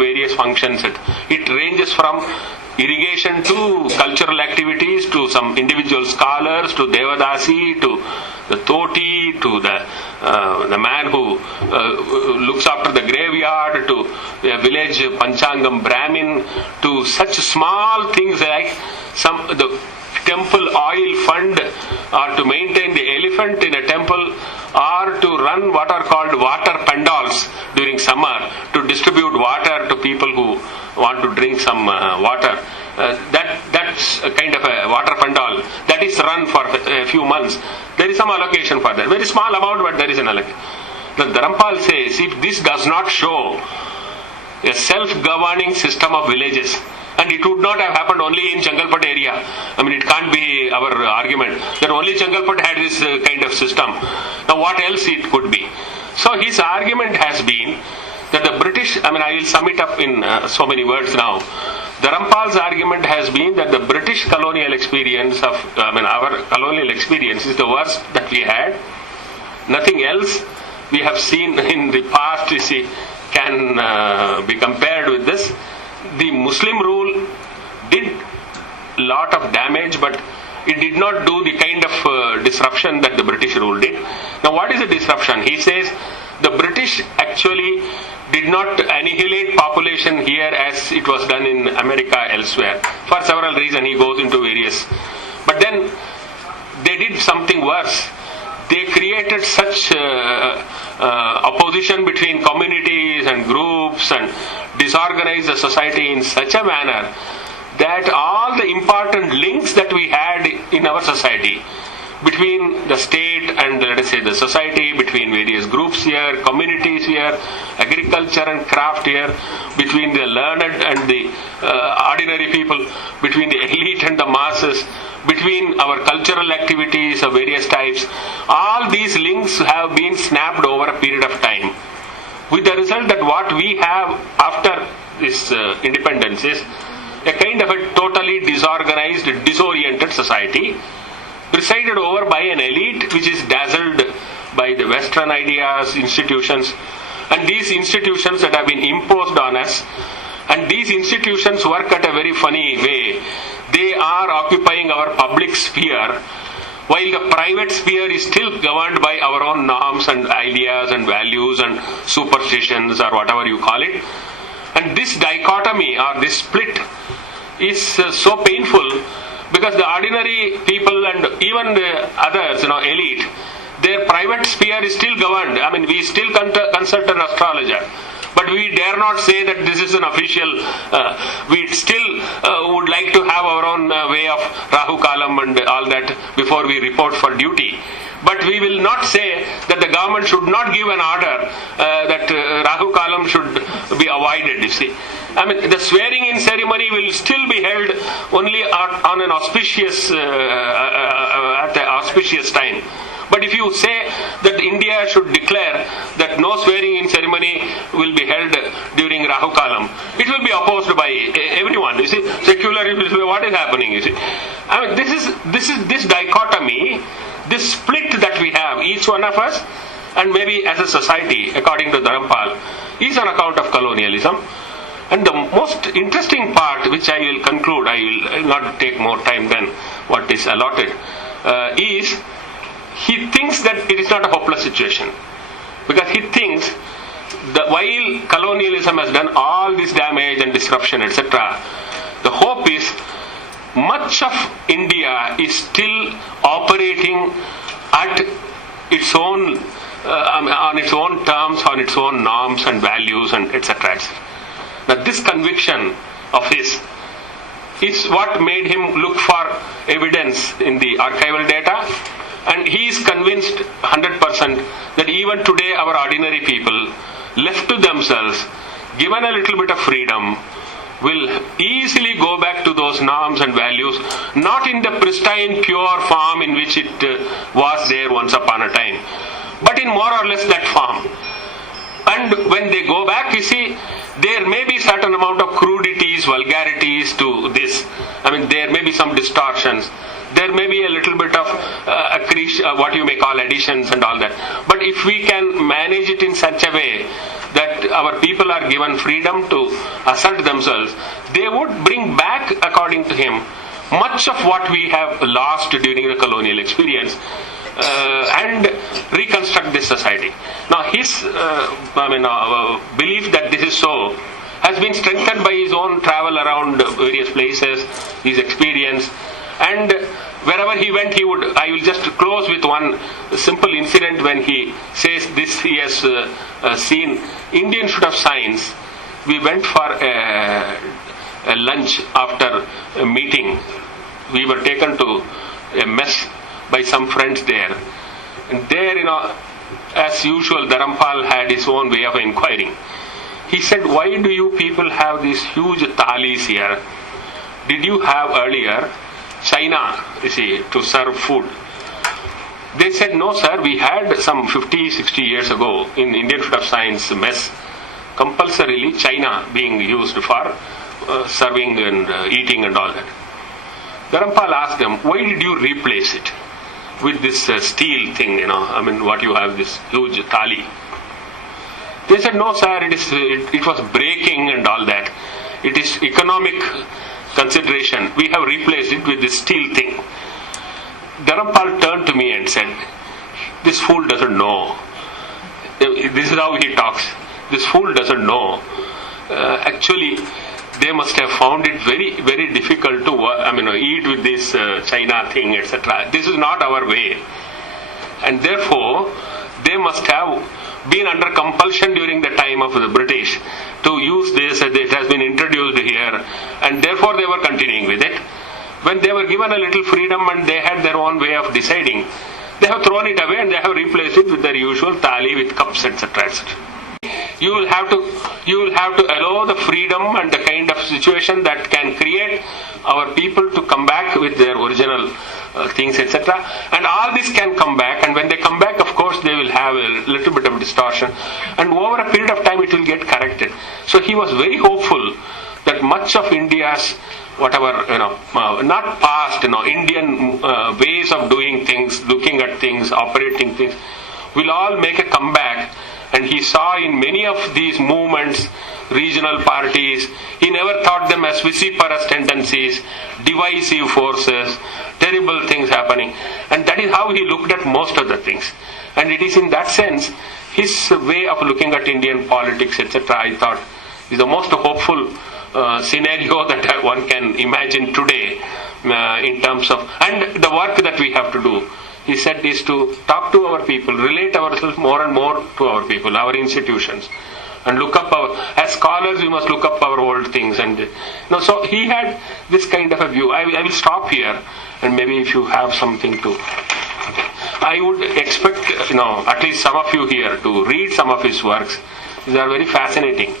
various functions. It ranges from irrigation to cultural activities, to some individual scholars, to Devadasi, to the Toti, to the man who looks after the graveyard, to a village Panchangam Brahmin, to such small things like the temple oil fund, or to maintain the elephant in a temple, or to run what are called water pandals during summer to distribute water to people who want to drink some water. That's a kind of a water pandal that is run for a few months. There is some allocation for that. Very small amount, but there is an allocation. The Dharampal says, if this does not show a self-governing system of villages, and it would not have happened only in Changalpet area. I mean, it can't be our argument that only Changalpet had this kind of system. Now, what else it could be? So, his argument has been that the British, I will sum it up in so many words now. Dharampal's argument has been that the British colonial experience our colonial experience is the worst that we had. Nothing else we have seen in the past, can be compared with this. The Muslim rule did a lot of damage, but it did not do the kind of disruption that the British rule did. Now, what is the disruption? He says the British actually did not annihilate population here as it was done in America elsewhere. For several reasons, he goes into various. But then they did something worse. They created such opposition between communities and groups and disorganized the society in such a manner that all the important links that we had in our society between the state and, let us say, the society, between various groups here, communities here, agriculture and craft here, between the learned and the ordinary people, between the elite and the masses, between our cultural activities of various types, all these links have been snapped over a period of time, with the result that what we have after this independence is a kind of a totally disorganized, disoriented society, presided over by an elite which is dazzled by the Western ideas, institutions, and these institutions that have been imposed on us. And these institutions work at a very funny way. They are occupying our public sphere, while the private sphere is still governed by our own norms and ideas and values and superstitions, or whatever you call it. And this dichotomy or this split is so painful, because the ordinary people and even the others, elite, their private sphere is still governed. We still consult an astrologer, but we dare not say that this is an official. We still would like to have our own way of Rahu Kalam and all that before we report for duty. But we will not say that the government should not give an order that Rahu Kalam should be avoided, you see. The swearing in ceremony will still be held only on an auspicious, at an auspicious time. But if you say that India should declare that no swearing in ceremony will be held during Rahu Kalam, it will be opposed by everyone. You see, secular, what is happening? You see, this dichotomy, this split that we have, each one of us, and maybe as a society, according to Dharampal, is on account of colonialism. And the most interesting part, which I will conclude, I will not take more time than what is allotted, is he thinks that it is not a hopeless situation. Because he thinks that while colonialism has done all this damage and disruption, etc., the hope is much of India is still operating at its own, on its own terms, on its own norms and values, and etc. Now, this conviction of his is what made him look for evidence in the archival data, and he is convinced 100% that even today our ordinary people, left to themselves, given a little bit of freedom, will easily go back to those norms and values, not in the pristine, pure form in which it was there once upon a time, but in more or less that form. And when they go back, you see, there may be certain amount of crudities, vulgarities to this. There may be some distortions. There may be a little bit of what you may call additions and all that. But if we can manage it in such a way that our people are given freedom to assert themselves, they would bring back, according to him, much of what we have lost during the colonial experience and reconstruct this society. Now his belief that this is so has been strengthened by his own travel around various places, his experience, and wherever he went, I will just close with one simple incident when he says this. He has seen Indian Institute of Science. We went for a lunch after a meeting. We were taken to a mess by some friends there. And there, as usual, Dharampal had his own way of inquiring. He said, "Why do you people have these huge thalis here? Did you have earlier China, to serve food?" They said, "No, sir, we had some 50, 60 years ago in Indian Institute of Science mess, compulsorily China being used for serving and eating and all that." Dharampal asked them, "Why did you replace it with this steel thing, what you have, this huge thali?" They said, "No, sir, it was breaking and all that. It is economic consideration. We have replaced it with this steel thing." Dharampal turned to me and said, "This fool doesn't know." This is how he talks. This fool doesn't know. Actually, they must have found it very, very difficult to eat with this China thing, etc. This is not our way. And therefore, they must have been under compulsion during the time of the British to use this. It has been introduced here, and therefore they were continuing with it. When they were given a little freedom and they had their own way of deciding, they have thrown it away and they have replaced it with their usual thali with cups, etc., etc. You will have to allow the freedom and the kind of situation that can create our people to come back with their original things, etc. And all this can come back, and when they come back, of course, they will have a little bit of distortion, and over a period of time it will get corrected. So he was very hopeful that much of India's not past, Indian ways of doing things, looking at things, operating things, will all make a comeback. And he saw in many of these movements, regional parties, he never thought them as vociferous tendencies, divisive forces, terrible things happening. And that is how he looked at most of the things. And it is in that sense, his way of looking at Indian politics, etc., I thought is the most hopeful scenario that one can imagine today in terms of, and the work that we have to do. He said is to talk to our people, relate ourselves more and more to our people, our institutions, and look up as scholars we must look up our old things. And so he had this kind of a view. I will stop here, and maybe if you have something to, I would expect at least some of you here to read some of his works. These are very fascinating.